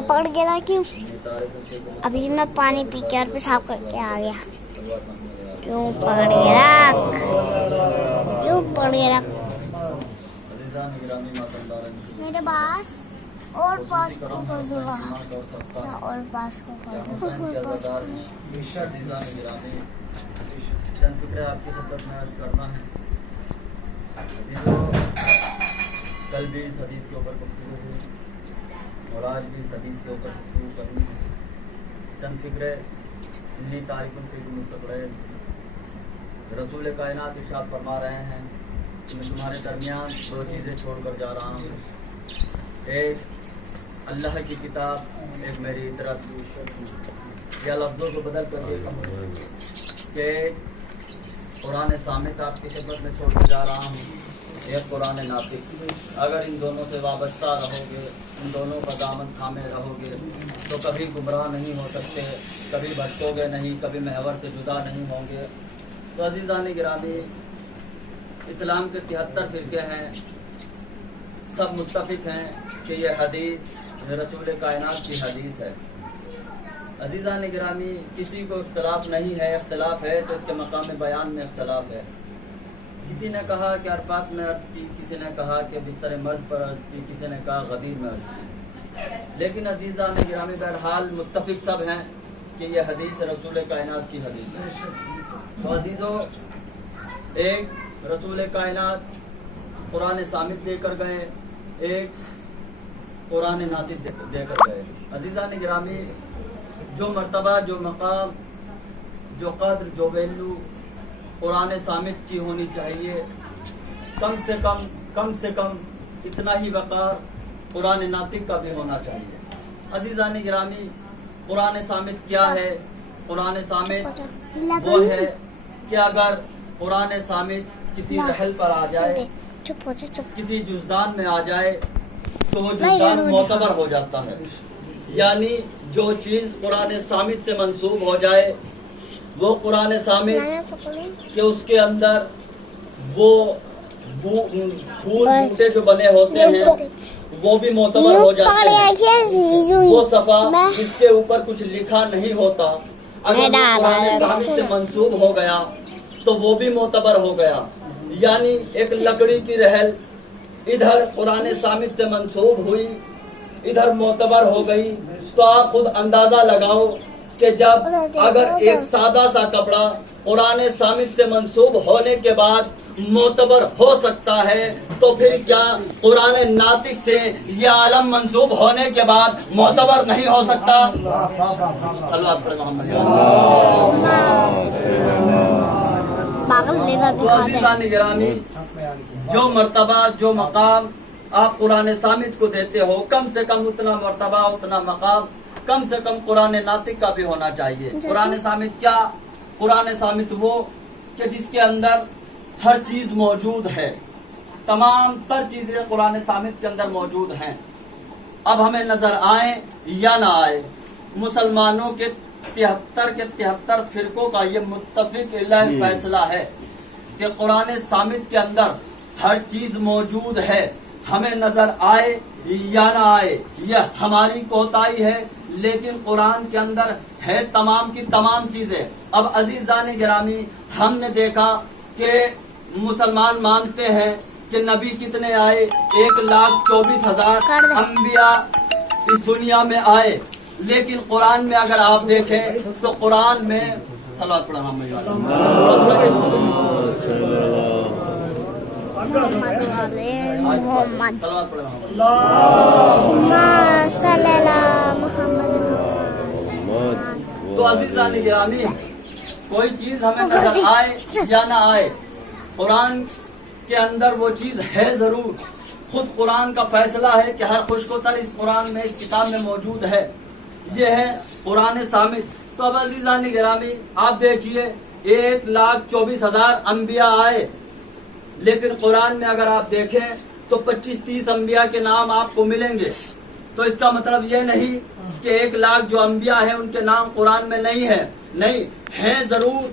पकड़ के ना क्यों? अभी मैं पानी पी के और पेशाब करके आ गया। क्यों पकड़ के रख? क्यों पकड़ के रख? मेरे पास और पास को कर दूंगा, और पास को कर दूंगा। आपकी खिदमत में अर्ज करना है। कल भी इस हदीस के ऊपर गुफ्तगू हुई और आज भी इस हदीस के ऊपर गुफ्तगू करनी है। चंद फिक्रे इन्हीं तारीखों से मुस्तक़बिल रसूल कायनात इरशाद फरमा रहे हैं कि मैं तुम्हारे दरमियान दो चीज़ें छोड़कर जा रहा हूँ। एक अल्लाह की किताब, एक मेरी इतरत। या लफ्ज़ों को बदल कर ये कहूँ कि कुरान सामित आपकी खिदमत में छोड़ कर जा रहा हूँ, एक कुरान नातिक। अगर इन दोनों से वाबस्ता रहोगे, इन दोनों का दामन थामे रहोगे तो कभी गुमराह नहीं हो सकते, कभी भटकोगे नहीं, कभी महवर से जुदा नहीं होंगे। तो अज़ीज़ान गिरामी, इस्लाम के 73 फ़िरके हैं, सब मुत्तफ़िक हैं कि यह हदीस रसूल कायनात की हदीस है। अज़ीज़ान गिरामी, किसी को इख्तलाफ नहीं है, इख्तलाफ है तो इसके मकाम बयान में इख्तलाफ है। किसी ने कहा कि अरफात में अर्ज़ की, किसी ने कहा कि बिस्तर मर्ज़ पर अर्ज़ की, किसी ने कहा गदीर में अर्ज़ की। लेकिन अज़ीज़ान गिरामी, बहरहाल मुत्तफ़िक सब हैं कि यह हदीस रसूल कायनात की हदीस है। तो अज़ीज़ों, एक रसूल कायनात कुरान सामित देकर गए, एक कुरान नातिक देकर गए। अज़ीज़ान गिरामी, जो मर्तबा, जो मकाम, जो कद्र, जो वैल्यू कुरान सामित की होनी चाहिए, कम से कम इतना ही वक़ार कुरान नातिक का भी होना चाहिए। अज़ीज़ान गिरामी, कुरान सामित क्या है? कुरान सामित वो है कि अगर कुरान सामित किसी रहल पर आ जाए, किसी जुज़दान में आ जाए, तो वो जुज़दान मोतबर हो जाता है। यानी जो चीज़ कुरान सामित से मंसूब हो जाए, वो कुरान सामित कि उसके अंदर वो फूल बूटे जो बने होते हैं वो भी मोतबर हो जाते हैं। वो सफ़ा जिसके ऊपर कुछ लिखा नहीं होता, अगर वो कुरान सामित से मंसूब हो गया तो वो भी मोतबर हो गया। यानी एक लकड़ी की रहल इधर कुरान सामित से मंसूब हुई, इधर मोतबर हो गई, तो आप खुद अंदाजा लगाओ कि जब अगर एक सादा सा कपड़ा कुरान सामित से मंसूब होने के बाद मोतबर हो सकता है, तो फिर क्या कुरान नातिक से यह आलम मंसूब होने के बाद मोतबर नहीं हो सकता? सल्लल्लाहु अलैहि वसल्लम। गिरामी, जो मर्तबा, जो मकाम आप कुरान सामित को देते हो, कम से कम उतना मर्तबा, उतना मकाम कम से कम कुरान नातिक का भी होना चाहिए। कुरान सामित क्या? कुरान सामित वो कि जिसके अंदर हर चीज मौजूद है, तमाम तर चीजें कुरान सामित के अंदर मौजूद हैं। अब हमें नजर आए या ना आए, मुसलमानों के 73 फिरकों का ये मुत्तफिक इलाही फैसला है कि कुरान सामित के अंदर हर चीज मौजूद है। हमें नजर आए या ना आए, यह हमारी कोताही है, लेकिन कुरान के अंदर है तमाम की तमाम चीजें। अब अजीजान गिरामी, हमने देखा कि मुसलमान मानते हैं कि नबी कितने आए? 1,24,000 अंबिया इस दुनिया में आए, लेकिन कुरान में अगर आप देखें तो कुरान में सलात पढ़ना तो अज़ीज़ान गिरामी, कोई चीज हमें नजर आए या ना आए, कुरान के अंदर वो चीज है जरूर। खुद कुरान का फैसला है कि हर खुशकोतर इस कुरान में, इस किताब में मौजूद है। ये है कुरान सामित। तो अब अज़ीज़ान गिरामी, आप देखिए 1,24,000 अंबिया आए, लेकिन कुरान में अगर आप देखें तो 25-30 अंबिया के नाम आपको मिलेंगे। तो इसका मतलब ये नहीं कि 1 लाख जो अंबिया है उनके नाम कुरान में नहीं है, नहीं है जरूर।